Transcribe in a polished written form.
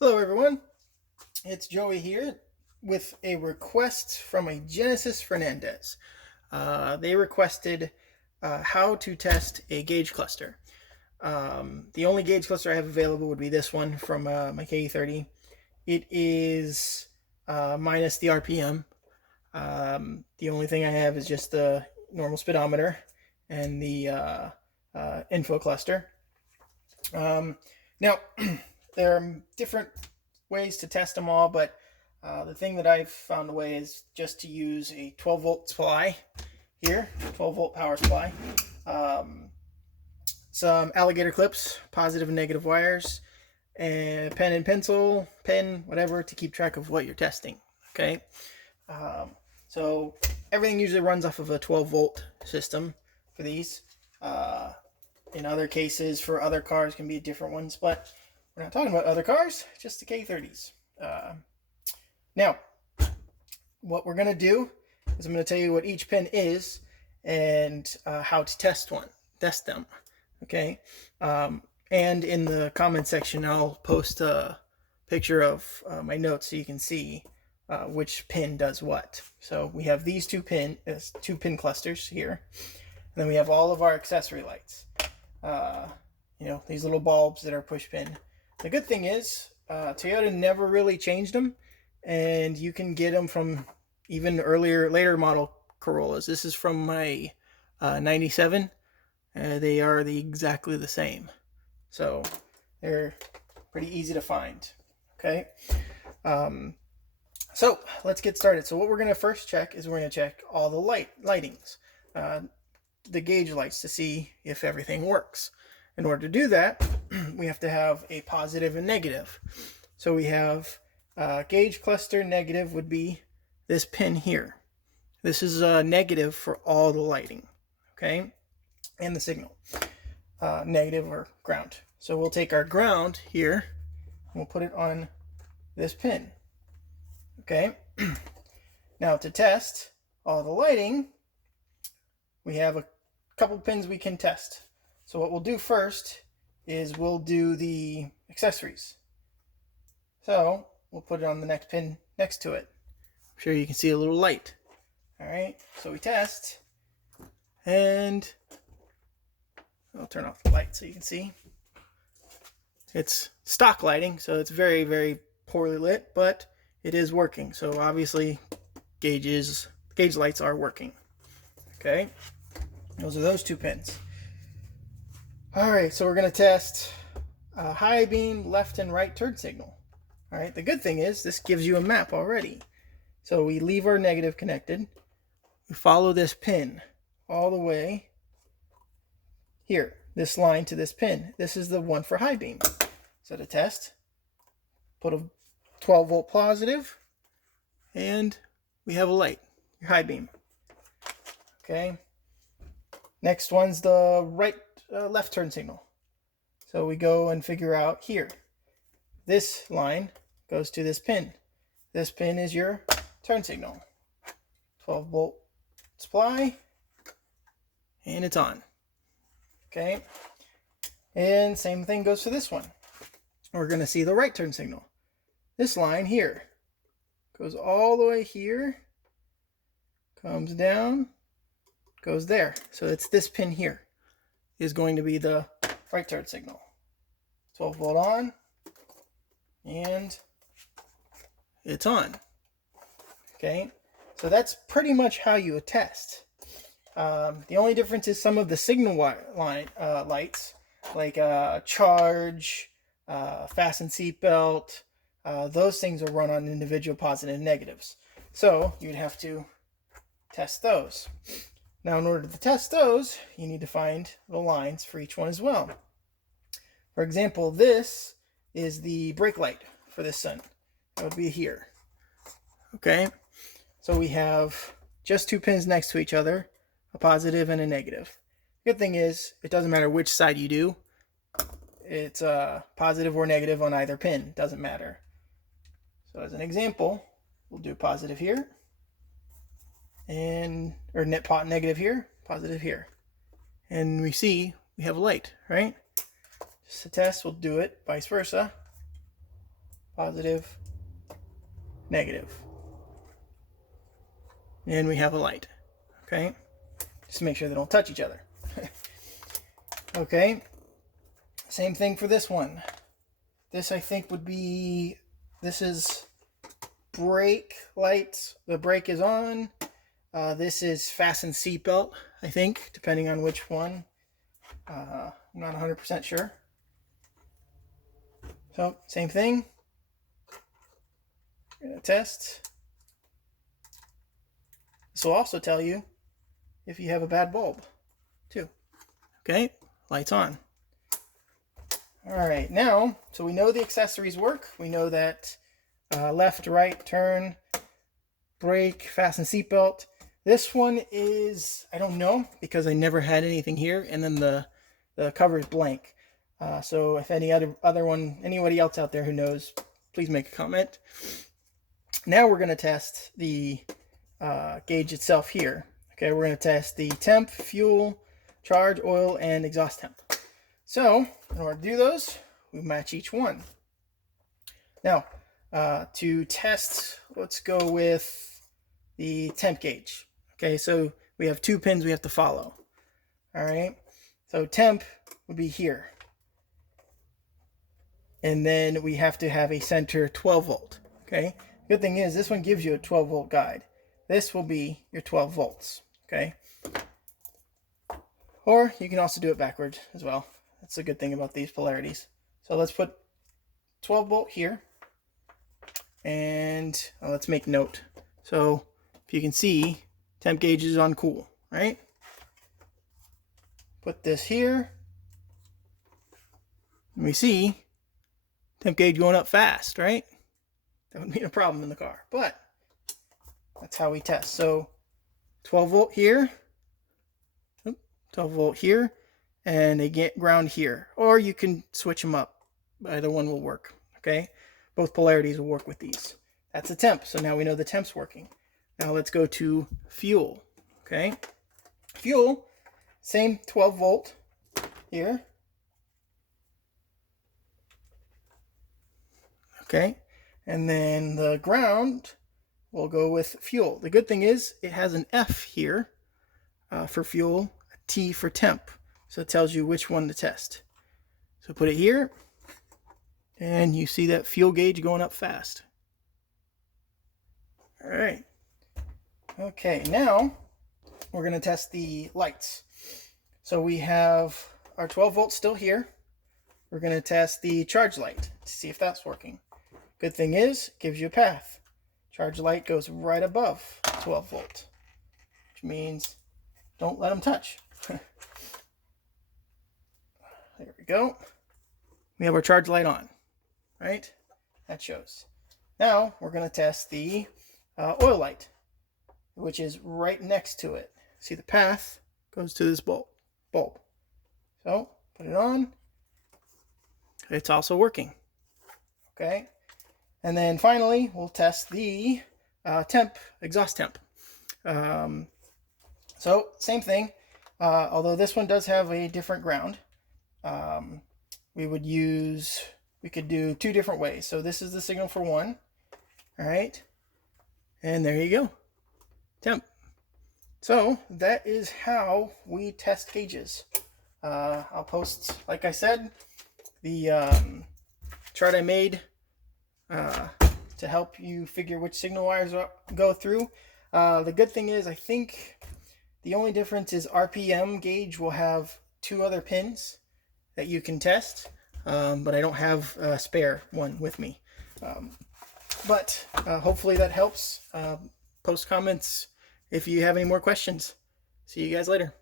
Hello everyone, it's Joey here with a request from a Genesis Fernandez. They requested how to test a gauge cluster. The only gauge cluster I have available would be this one from my KE30. It is minus the RPM. The only thing I have is just the normal speedometer and the info cluster. Now, there are different ways to test them all, but the thing that I've found a way is just to use a 12 volt supply here, 12 volt power supply, some alligator clips, positive and negative wires, and pen and pencil, pen, whatever, to keep track of what you're testing. Okay, so everything usually runs off of a 12 volt system for these. In other cases, for other cars, can be different ones, but we're not talking about other cars, just the K30s. Now, what we're going to do is I'm going to tell you what each pin is and how to test them. Okay. And in the comment section, I'll post a picture of my notes so you can see which pin does what. So we have these two pin clusters here, and then we have all of our accessory lights. These little bulbs that are push pin. The good thing is Toyota never really changed them, and you can get them from even later model Corollas. This is from my 97. They are exactly the same, so they're pretty easy to find. Okay, so let's get started. So what we're going to first check is we're going to check all the lightings, the gauge lights, to see if everything works. In order to do that, we have to have a positive and negative. So we have gauge cluster negative would be this pin here. This is negative for all the lighting, okay, and the signal, negative or ground. So we'll take our ground here and we'll put it on this pin, okay. Now to test all the lighting, we have a couple pins we can test. So what we'll do first is we'll do the accessories. So we'll put it on the next pin next to it. I'm sure you can see a little light. All right, so we test, and I'll turn off the light so you can see. It's stock lighting, so it's very, very poorly lit, but it is working. So obviously gauge lights are working. Okay, those are those two pins. All right, so we're going to test high beam, left and right turn signal. All right, the good thing is this gives you a map already. So we leave our negative connected. We follow this pin all the way here, this line to this pin. This is the one for high beam. So to test, put a 12 volt positive, and we have a light, your high beam. Okay. Next one's the left turn signal. So we go and figure out here. This line goes to this pin. This pin is your turn signal. 12 volt supply, and it's on. Okay. And same thing goes for this one. We're going to see the right turn signal. This line here goes all the way here, comes down, goes there. So it's this pin here is going to be the right turn signal. 12 volt on, and it's on. Okay, so that's pretty much how you test. The only difference is some of the signal lights, like charge, fasten seatbelt, those things will run on individual positive and negatives. So you'd have to test those. Now, in order to test those, you need to find the lines for each one as well. For example, this is the brake light for this sun. That would be here. Okay, so we have just two pins next to each other, a positive and a negative. Good thing is, it doesn't matter which side you do. It's positive or negative on either pin. Doesn't matter. So as an example, we'll do positive here, or negative here, positive here, and we see we have a light, right? Just to test, we'll do it vice versa. positive, negative. And we have a light. Okay, just make sure they don't touch each other. Okay, same thing for this one. This I think would be, this is brake lights. The brake is on. This is fasten seatbelt, I think, depending on which one. I'm not 100% sure. So, same thing. We're going to test. This will also tell you if you have a bad bulb, too. Okay, lights on. Alright, now, so we know the accessories work. We know that left, right, turn, brake, fasten seatbelt. This one is, I don't know, because I never had anything here, and then the cover is blank. So if anybody else out there who knows, please make a comment. Now we're going to test the gauge itself here. Okay, we're going to test the temp, fuel, charge, oil, and exhaust temp. So in order to do those, we match each one. Now, to test, let's go with the temp gauge. Okay, so we have 2 pins we have to follow. All right, so temp would be here. And then we have to have a center 12 volt. Okay, good thing is this one gives you a 12 volt guide. This will be your 12 volts. Okay, or you can also do it backwards as well. That's a good thing about these polarities. So let's put 12 volt here. And let's make note. So if you can see, temp gauge is on cool, right? Put this here. And we see temp gauge going up fast, right? That would be a problem in the car, but that's how we test. So 12 volt here, 12 volt here, and they get ground here. Or you can switch them up. Either one will work, okay? Both polarities will work with these. That's the temp, so now we know the temp's working. Now let's go to fuel, okay? Fuel, same 12 volt here. Okay, and then the ground will go with fuel. The good thing is it has an F here for fuel, a T for temp. So it tells you which one to test. So put it here, and you see that fuel gauge going up fast. All right. Okay, now we're going to test the lights. So we have our 12 volts still here. We're going to test the charge light to see if that's working. Good thing is, it gives you a path. Charge light goes right above 12 volt, which means don't let them touch. There we go. We have our charge light on, right? That shows. Now we're going to test the oil light, which is right next to it. See, the path goes to this bulb. So put it on. It's also working. Okay. And then finally, we'll test the temp, exhaust temp. So same thing, although this one does have a different ground. We could do 2 different ways. So this is the signal for one. All right. And there you go. Temp. So that is how we test gauges. I'll post, like I said, the chart I made to help you figure which signal wires go through. The good thing is, I think the only difference is RPM gauge will have 2 other pins that you can test, but I don't have a spare one with me. But hopefully that helps. Post comments if you have any more questions. See you guys later.